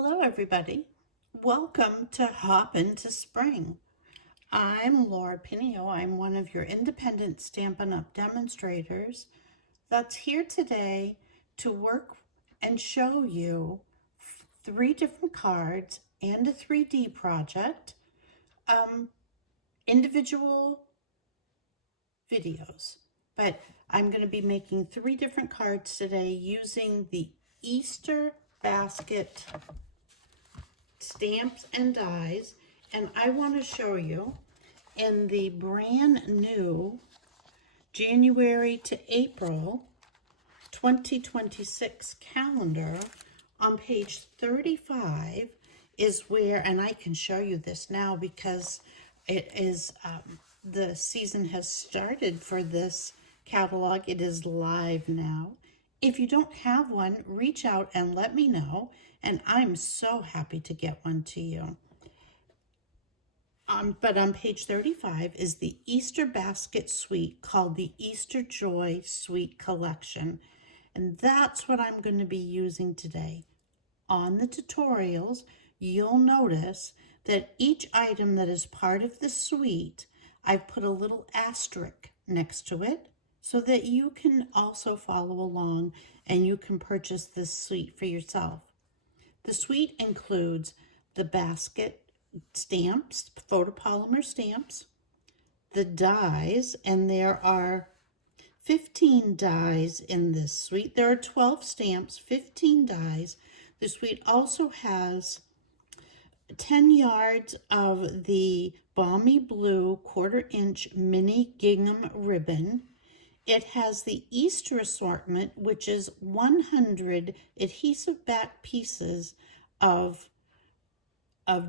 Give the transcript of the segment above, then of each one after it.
Hello, everybody. Welcome to Hop into Spring. I'm Laura Pinio. I'm one of your independent Stampin' Up! Demonstrators that's here today to work and show you three different cards and a 3D project, individual videos. But I'm going to be making three different cards today using the Easter basket stamps and dies, and I want to show you in the brand new January to April 2026 calendar on page 35 is where, and I can show you this now because it is the season has started for this catalog. It is live now. If you don't have one, reach out and let me know, and I'm so happy to get one to you. But on page 35 is the Easter basket suite called the Easter Joy Suite Collection. And that's what I'm going to be using today. On the tutorials, you'll notice that each item that is part of the suite, I've put a little asterisk next to it so that you can also follow along and you can purchase this suite for yourself. The suite includes the basket stamps, photopolymer stamps, the dies, and there are 15 dies in this suite. There are 12 stamps, 15 dies. The suite also has 10 yards of the Balmy Blue 1/4 inch mini gingham ribbon. It has the Easter assortment, which is 100 adhesive back pieces of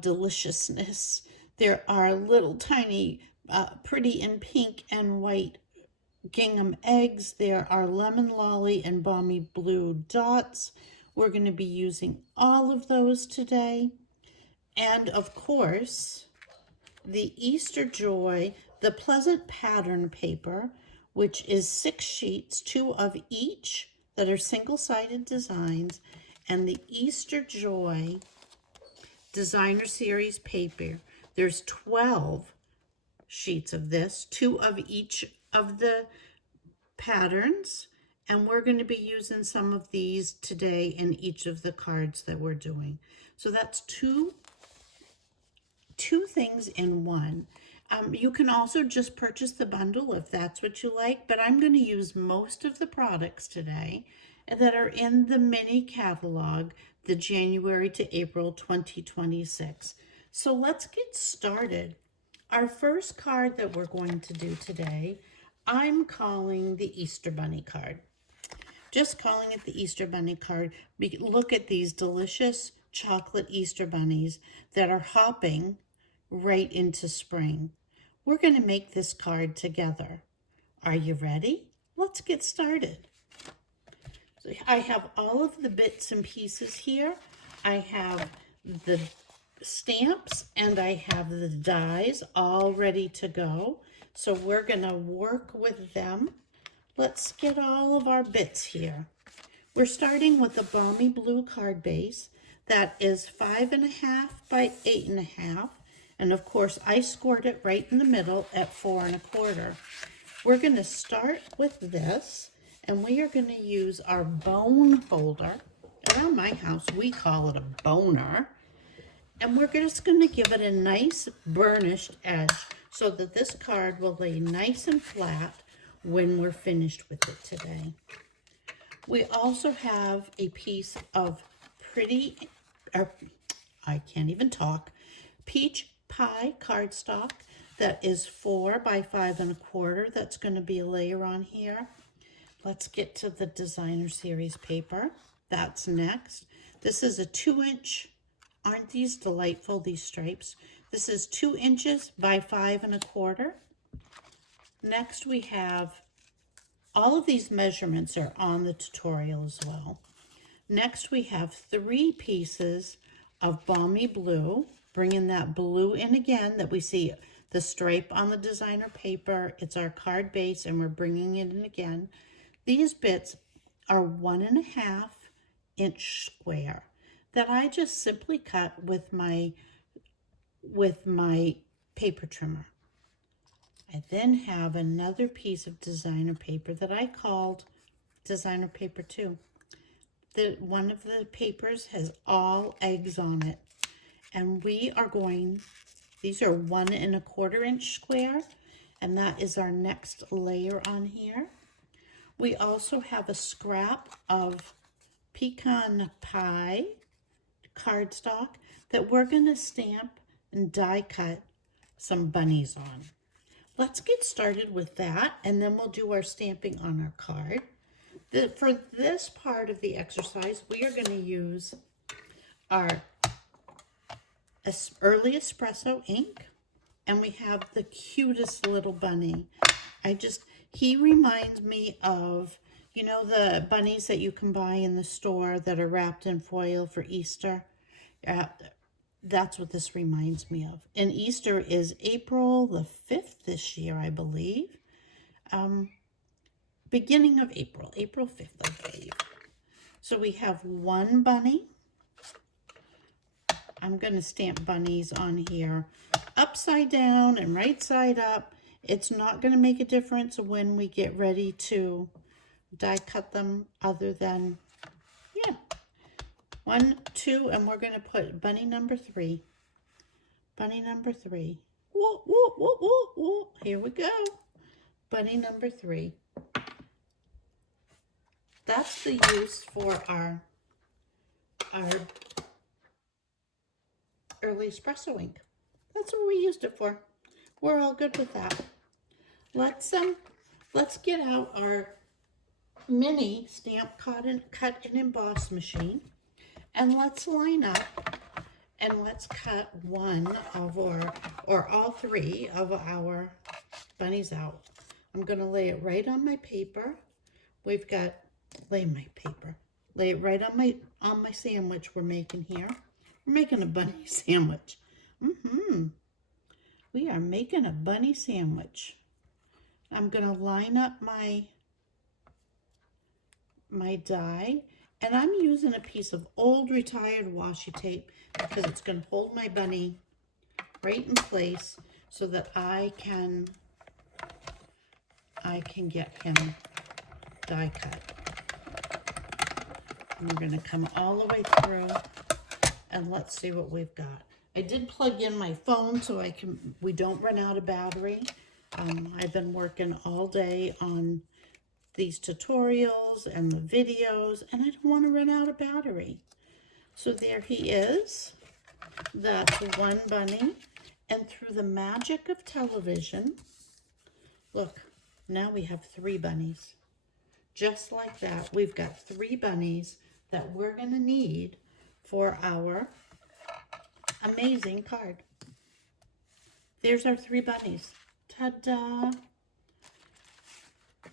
deliciousness. There are little tiny pretty in pink and white gingham eggs. There are lemon lolly and balmy blue dots. We're going to be using all of those today. And of course, the Easter Joy, the Pleasant Pattern paper, which is 6 sheets, 2 of each that are single-sided designs, and the Easter Joy Designer Series paper. There's 12 sheets of this, 2 of each of the patterns, and we're going to be using some of these today in each of the cards that we're doing. So that's two things in one. You can also just purchase the bundle if that's what you like, but I'm going to use most of the products today that are in the mini catalog, the January to April 2026. So let's get started. Our first card that we're going to do today, I'm calling the Easter Bunny card. Just calling it the Easter Bunny card. Look at these delicious chocolate Easter bunnies that are hopping right into spring. We're going to make this card together. Are you ready? Let's get started. So I have all of the bits and pieces here. I have the stamps and I have the dies all ready to go. So we're going to work with them. Let's get all of our bits here. We're starting with the Balmy Blue card base that is 5.5 by 8.5. And of course, I scored it right in the middle at 4 1/4. We're going to start with this, and we are going to use our bone folder. Around my house, we call it a boner. And we're just going to give it a nice burnished edge so that this card will lay nice and flat when we're finished with it today. We also have a piece of pretty, I can't even talk, peach pie cardstock that is 4 by 5 1/4. That's going to be a layer on here. Let's get to the Designer Series paper. That's next. This is a 2-inch. Aren't these delightful, these stripes? This is 2 inches by 5 1/4. Next we have, all of these measurements are on the tutorial as well. Next we have 3 pieces of Balmy Blue, bringing that blue in again that we see the stripe on the designer paper. It's our card base and we're bringing it in again. These bits are 1.5 inch square. that I just simply cut with my paper trimmer. I then have another piece of designer paper that I called designer paper 2. One of the papers has all eggs on it. And we are going, these are 1 1/4 inch square, and that is our next layer on here. We also have a scrap of pecan pie cardstock that we're going to stamp and die cut some bunnies on. Let's get started with that, and then we'll do our stamping on our card. For this part of the exercise, we are going to use our early espresso ink, and we have the cutest little bunny. He reminds me of, you know, the bunnies that you can buy in the store that are wrapped in foil for Easter. That's what this reminds me of. And Easter is April the 5th this year, I believe. Beginning of April 5th, I believe. So we have 1 bunny. I'm going to stamp bunnies on here upside down and right side up. It's not going to make a difference when we get ready to die cut them, other than, yeah, 1, 2, and we're going to put bunny number 3. Bunny number 3. Whoa, whoa, whoa, whoa, whoa. Here we go. Bunny number 3. That's the use for our early espresso ink. That's what we used it for. We're all good with that. Let's get out our mini stamp cut and emboss machine, and let's line up and let's cut one of or all 3 of our bunnies out. I'm going to lay it right on my paper. Lay it right on my sandwich we're making here. We're making a bunny sandwich. We are making a bunny sandwich. I'm going to line up my die, and I'm using a piece of old retired washi tape because it's going to hold my bunny right in place so that I can get him die cut. And we're going to come all the way through, and let's see what we've got. I did plug in my phone so we don't run out of battery. I've been working all day on these tutorials and the videos, and I don't want to run out of battery. So there he is. That's 1 bunny. And through the magic of television, look, now we have 3 bunnies. Just like that, we've got 3 bunnies that we're going to need for our amazing card. There's our 3 bunnies. Ta-da!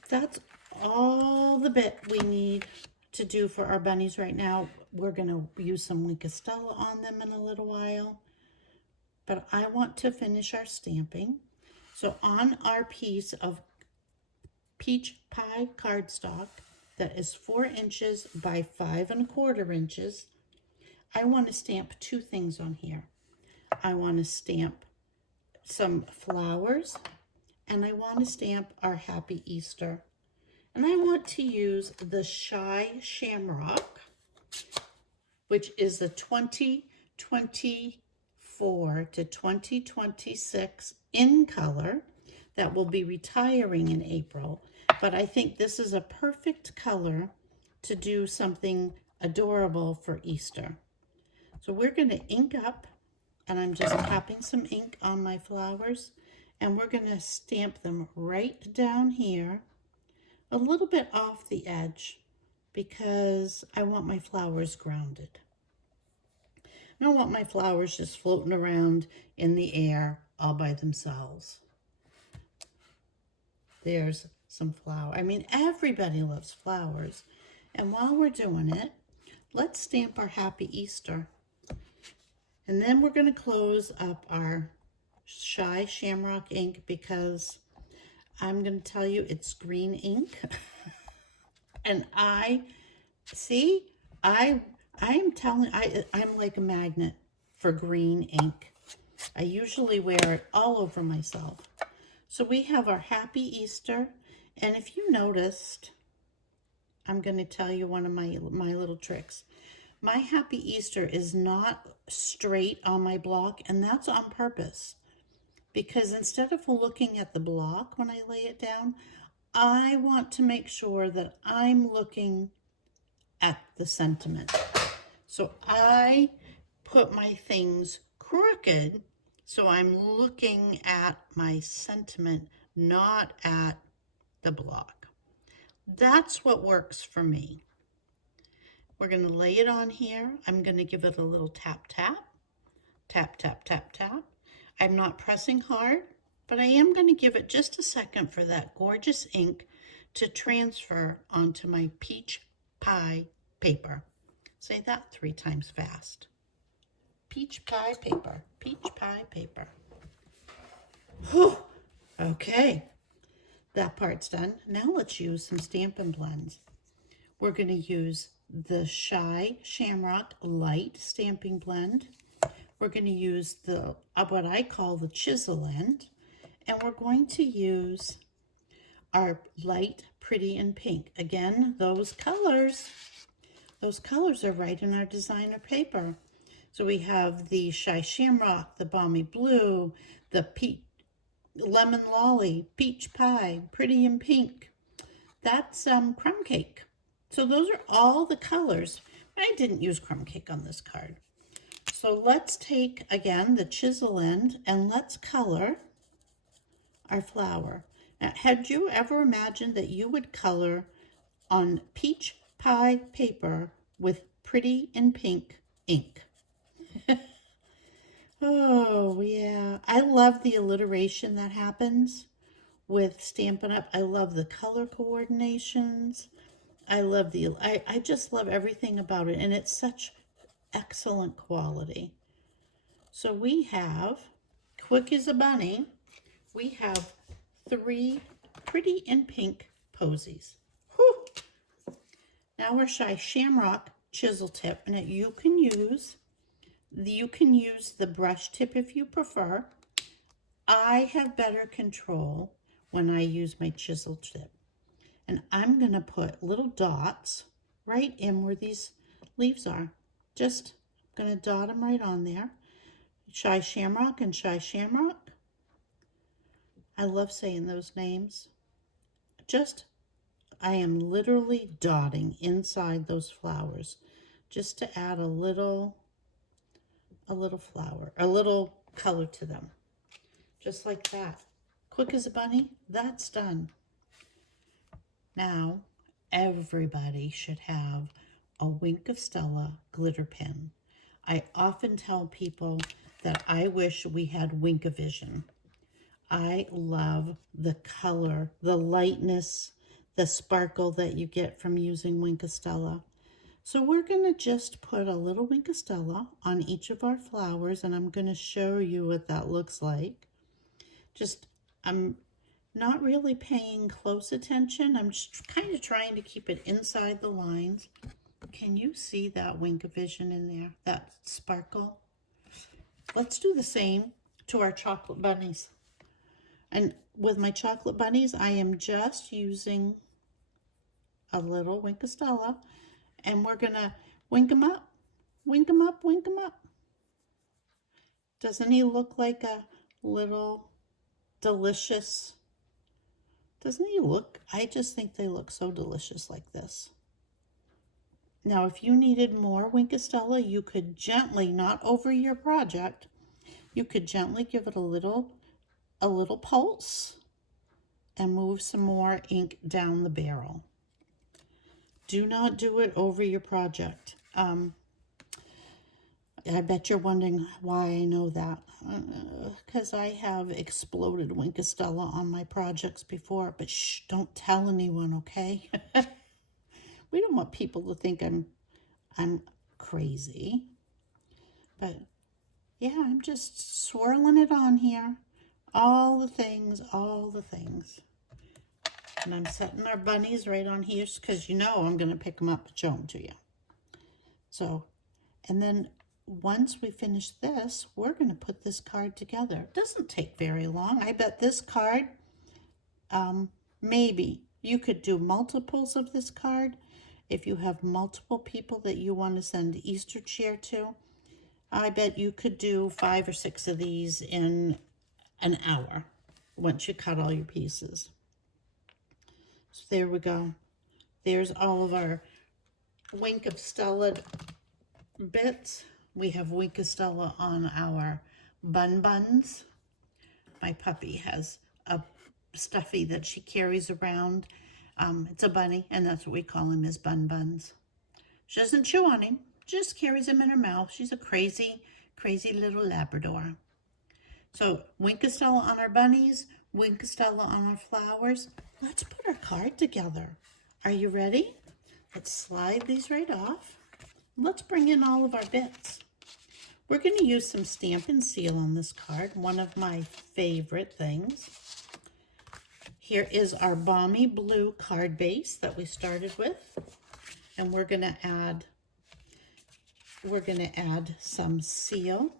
That's all the bit we need to do for our bunnies right now. We're going to use some Wink of Stella on them in a little while, but I want to finish our stamping. So on our piece of peach pie cardstock that is 4 inches by 5 1/4 inches, I want to stamp 2 things on here. I want to stamp some flowers, and I want to stamp our Happy Easter. And I want to use the Shy Shamrock, which is the 2024 to 2026 in color that will be retiring in April. But I think this is a perfect color to do something adorable for Easter. So we're going to ink up, and I'm just tapping some ink on my flowers, and we're going to stamp them right down here, a little bit off the edge, because I want my flowers grounded. I don't want my flowers just floating around in the air all by themselves. There's some flower. I mean, everybody loves flowers. And while we're doing it, let's stamp our Happy Easter. And then we're going to close up our Shy Shamrock ink, because I'm going to tell you it's green ink. And I I'm like a magnet for green ink. I usually wear it all over myself. So we have our Happy Easter, and if you noticed, I'm going to tell you one of my little tricks. My Happy Easter is not straight on my block, and that's on purpose. Because instead of looking at the block when I lay it down, I want to make sure that I'm looking at the sentiment. So I put my things crooked, so I'm looking at my sentiment, not at the block. That's what works for me. We're going to lay it on here. I'm going to give it a little tap, tap, tap, tap, tap, tap. I'm not pressing hard, but I am going to give it just a second for that gorgeous ink to transfer onto my peach pie paper. Say that 3 times fast. Peach pie paper, peach pie paper. Whew. Okay, that part's done. Now let's use some Stampin' Blends. We're going to use the Shy Shamrock Light Stamping Blend. We're going to use the what I call the Chisel End, and we're going to use our light, pretty, and pink. Again, those colors are right in our designer paper. So we have the Shy Shamrock, the Balmy Blue, the Lemon Lolly, Peach Pie, Pretty and Pink. That's Crumb Cake. So those are all the colors. But I didn't use Crumb Cake on this card. So let's take, again, the Chisel End and let's color our flower. Now, had you ever imagined that you would color on peach pie paper with pretty and pink ink? Oh, yeah. I love the alliteration that happens with Stampin' Up. I love the color coordinations. I just love everything about it, and it's such excellent quality. So we have, quick as a bunny, we have 3 pretty and pink posies. Whew. Now our Shy Shamrock chisel tip, and you can use the brush tip if you prefer. I have better control when I use my chisel tip. And I'm going to put little dots right in where these leaves are. Just going to dot them right on there. Shy Shamrock and Shy Shamrock. I love saying those names. I am literally dotting inside those flowers just to add a little flower, a little color to them. Just like that. Quick as a bunny, that's done. Now, everybody should have a Wink of Stella glitter pin. I often tell people that I wish we had Wink-O-Vision. I love the color, the lightness, the sparkle that you get from using Wink of Stella. So we're going to just put a little Wink of Stella on each of our flowers, and I'm going to show you what that looks like. I'm not really paying close attention. I'm just kind of trying to keep it inside the lines. Can you see that Wink-O-Vision in there, that sparkle? Let's do the same to our chocolate bunnies. And with my chocolate bunnies, I am just using a little Wink of Stella, and we're going to wink them up, wink them up, wink them up. Doesn't he look like a little delicious? Doesn't he look? I just think they look so delicious like this. Now, if you needed more Wink of Stella, you could gently, not over your project, you could gently give it a little pulse and move some more ink down the barrel. Do not do it over your project. I bet you're wondering why I know that. Because I have exploded Wink of Stella on my projects before, but shh, don't tell anyone, okay? We don't want people to think I'm crazy. But yeah, I'm just swirling it on here. All the things, all the things. And I'm setting our bunnies right on here because you know I'm going to pick them up and show them to you. So, and then once we finish this, we're going to put this card together. It doesn't take very long. I bet this card, maybe you could do multiples of this card. If you have multiple people that you want to send Easter cheer to, I bet you could do 5 or 6 of these in an hour once you cut all your pieces. So there we go. There's all of our Wink of Stella bits. We have Wink of Stella on our bun buns. My puppy has a stuffy that she carries around. It's a bunny, and that's what we call him, is bun buns. She doesn't chew on him, just carries him in her mouth. She's a crazy, crazy little Labrador. So Wink of Stella on our bunnies, Wink of Stella on our flowers. Let's put our card together. Are you ready? Let's slide these right off. Let's bring in all of our bits. We're going to use some Stampin' Seal on this card, one of my favorite things. Here is our Balmy Blue card base that we started with, and we're going to add some seal.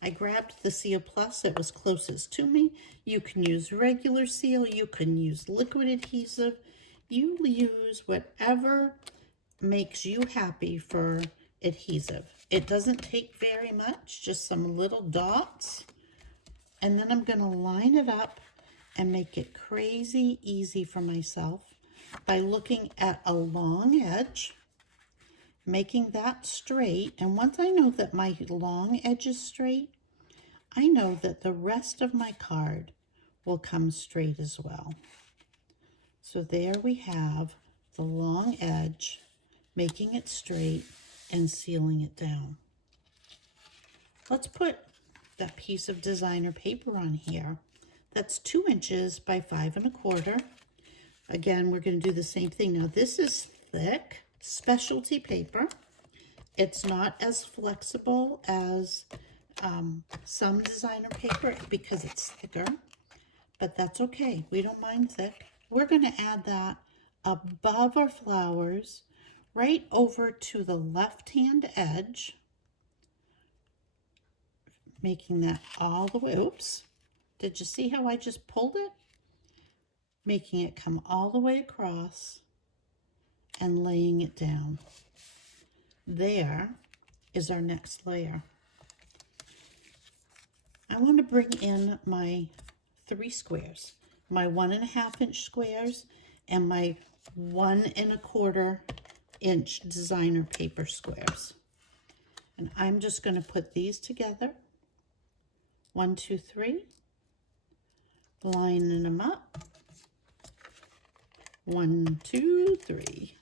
I grabbed the Seal Plus that was closest to me. You can use regular seal, you can use liquid adhesive. You use whatever makes you happy for adhesive. It doesn't take very much, just some little dots. And then I'm going to line it up and make it crazy easy for myself by looking at a long edge, making that straight. And once I know that my long edge is straight, I know that the rest of my card will come straight as well. So there we have the long edge, making it straight and sealing it down. Let's put that piece of designer paper on here. That's 2 inches by 5 1/4. Again, we're going to do the same thing. Now this is thick specialty paper. It's not as flexible as some designer paper because it's thicker, but that's okay. We don't mind thick. We're going to add that above our flowers, right over to the left-hand edge, making that all the way, oops, did you see how I just pulled it? Making it come all the way across and laying it down. There is our next layer. I want to bring in my 3 squares, my 1 1/2 inch squares and my 1 1/4 inch designer paper squares. And I'm just going to put these together. 1, 2, 3. Lining them up. 1, 2, 3.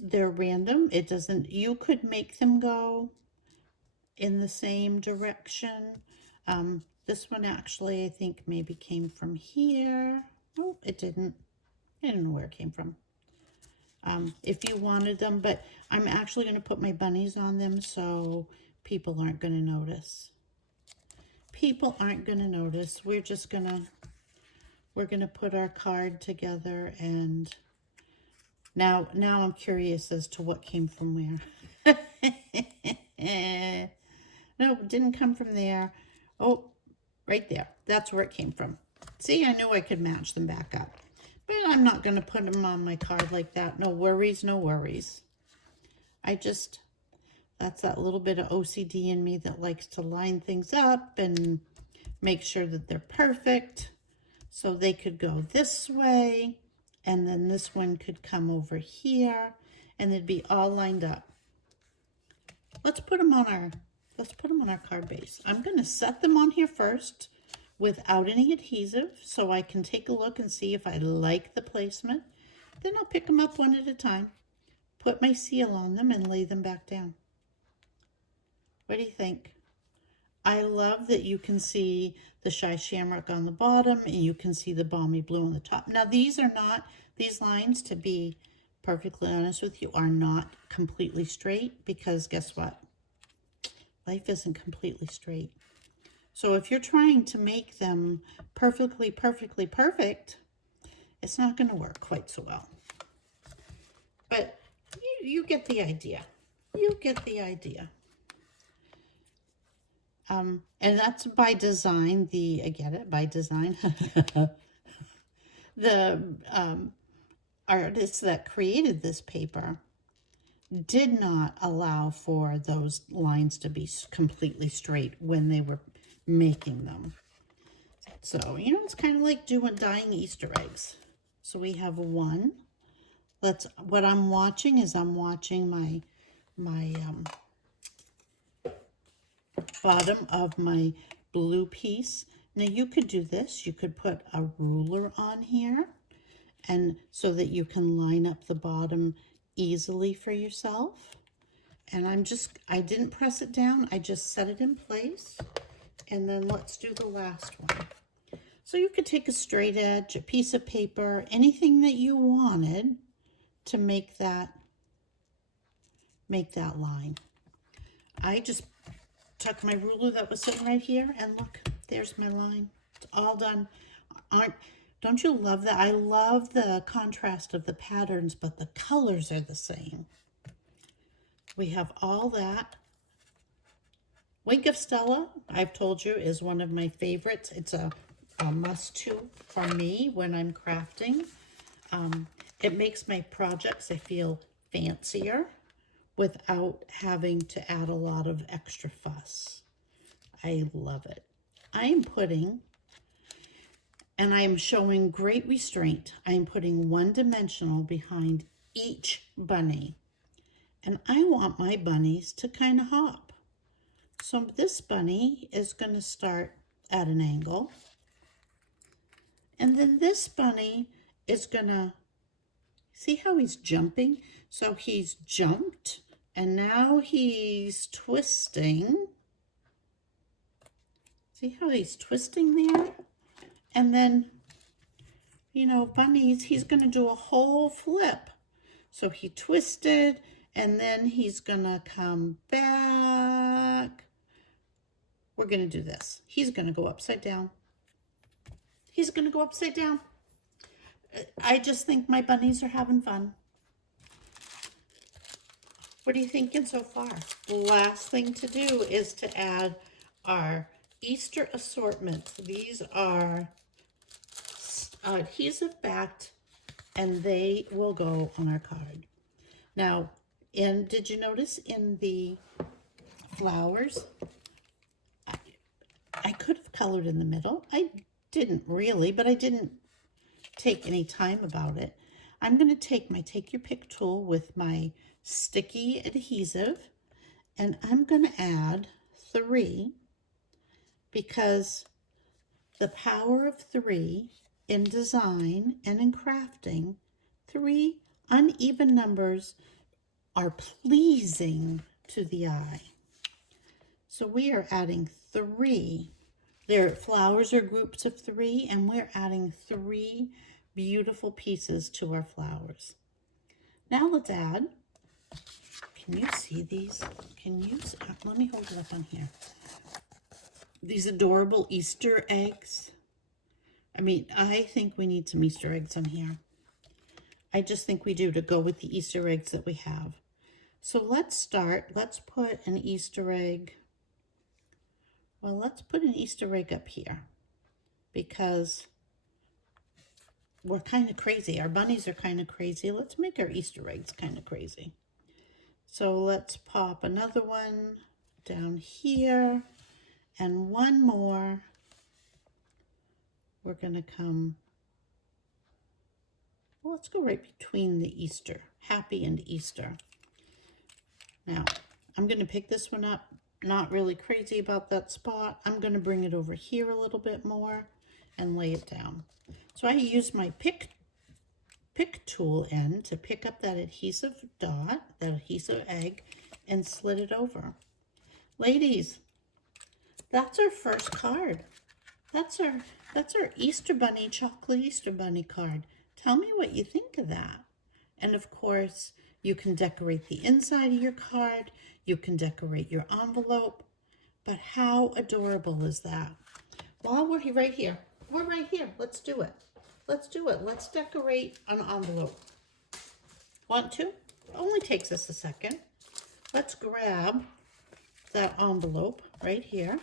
They're random. It doesn't, you could make them go in the same direction. This one actually, I think maybe came from here. Oh, it didn't. I don't know where it came from. If you wanted them, but I'm actually going to put my bunnies on them so people aren't going to notice. People aren't going to notice. We're going to put our card together, and now I'm curious as to what came from where. No, it didn't come from there. Oh, right there. That's where it came from. See, I knew I could match them back up. But I'm not going to put them on my card like that. No worries, no worries. That's that little bit of OCD in me that likes to line things up and make sure that they're perfect. So they could go this way, and then this one could come over here, and they'd be all lined up. Let's put them on our card base. I'm going to set them on here first without any adhesive so I can take a look and see if I like the placement. Then I'll pick them up one at a time, put my seal on them, and lay them back down. What do you think? I love that you can see the Shy Shamrock on the bottom and you can see the Balmy Blue on the top. Now these lines, to be perfectly honest with you, are not completely straight because guess what? Life isn't completely straight. So if you're trying to make them perfectly perfect, it's not going to work quite so well. but you get the idea. You get the idea. And that's by design. I get it, by design. The artists that created this paper did not allow for those lines to be completely straight when they were making them. So, you know, it's kind of like dyeing Easter eggs. So we have one. What I'm watching is I'm watching my bottom of my blue piece. Now you could do this. You could put a ruler on here, and so that you can line up the bottom easily for yourself. And I didn't press it down. I just set it in place. And then let's do the last one. So you could take a straight edge, a piece of paper, anything that you wanted to make that line. I just took my ruler that was sitting right here, and look, there's my line. It's all done. Don't you love that? I love the contrast of the patterns, but the colors are the same. We have all that. Wink of Stella, I've told you, is one of my favorites. It's a must-to for me when I'm crafting. It makes my projects, I feel, fancier without having to add a lot of extra fuss. I love it. I am putting, and I am showing great restraint, I am putting one-dimensional behind each bunny. And I want my bunnies to kind of hop. So this bunny is going to start at an angle. And then this bunny is going to, see how he's jumping? So he's jumped, and now he's twisting. See how he's twisting there? And then, you know, bunnies, he's going to do a whole flip. So he twisted, and then he's going to come back. We're going to do this. He's going to go upside down. He's going to go upside down. I just think my bunnies are having fun. What are you thinking so far? The last thing to do is to add our Easter assortments. These are adhesive backed, and they will go on our card. Now, did you notice in the flowers, I could have colored in the middle. I didn't really, but I didn't take any time about it. I'm going to take my Take Your Pick tool with my sticky adhesive, and I'm going to add 3, because the power of 3 in design and in crafting, 3 uneven numbers are pleasing to the eye. So we are adding 3. Their flowers are groups of 3, and we're adding 3 beautiful pieces to our flowers. Now let's add, can you see these? Let me hold it up on here. These adorable Easter eggs. I mean, I think we need some Easter eggs on here. I just think we do, to go with the Easter eggs that we have. So let's put an Easter egg. Well, let's put an Easter egg up here, because we're kind of crazy. Our bunnies are kind of crazy. Let's make our Easter eggs kind of crazy. So let's pop another one down here, and one more. We're going to come, well, let's go right between the Easter, happy and Easter. Now, I'm going to pick this one up. Not really crazy about that spot. I'm going to bring it over here a little bit more and lay it down. So I use my pick tool end to pick up that adhesive dot, that adhesive egg, and slid it over. Ladies, that's our first card. That's our Easter Bunny, chocolate Easter Bunny card. Tell me what you think of that. And of course, you can decorate the inside of your card. You can decorate your envelope. But how adorable is that? Well, we're right here. We're right here. Let's do it. Let's do it. Let's decorate an envelope. Want to? only takes us a second. Let's grab that envelope right here,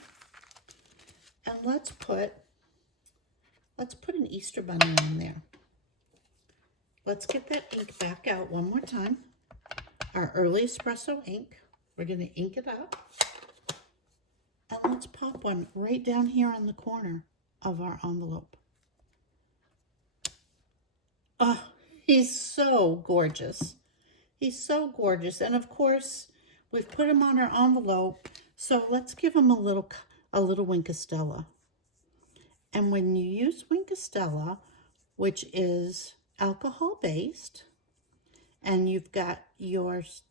and let's put an Easter bunny on there. Let's get that ink back out one more time. Our early espresso ink. We're going to ink it up. And let's pop one right down here on the corner of our envelope. Oh, he's so gorgeous. He's so gorgeous. And of course, we've put him on our envelope. So let's give him a little Wink of Stella. And when you use Wink of Stella, which is alcohol based, and you've got yours,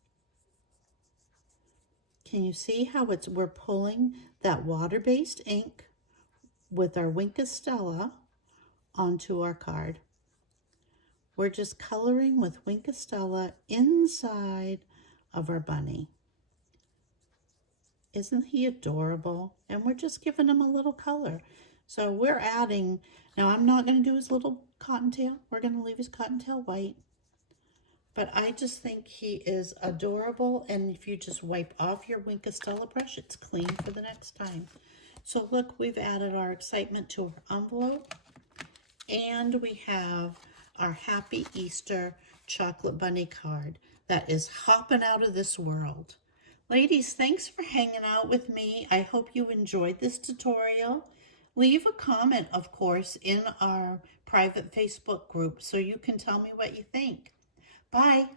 can you see how we're pulling that water-based ink with our Wink of Stella onto our card? We're just coloring with Wink of Stella inside of our bunny. Isn't he adorable? And we're just giving him a little color. So we're adding, now I'm not going to do his little cottontail. We're going to leave his cottontail white. But I just think he is adorable. And if you just wipe off your Wink of Stella brush, it's clean for the next time. So look, we've added our excitement to our envelope. And we have our Happy Easter chocolate bunny card that is hopping out of this world. Ladies, thanks for hanging out with me. I hope you enjoyed this tutorial. Leave a comment, of course, in our private Facebook group so you can tell me what you think. Bye.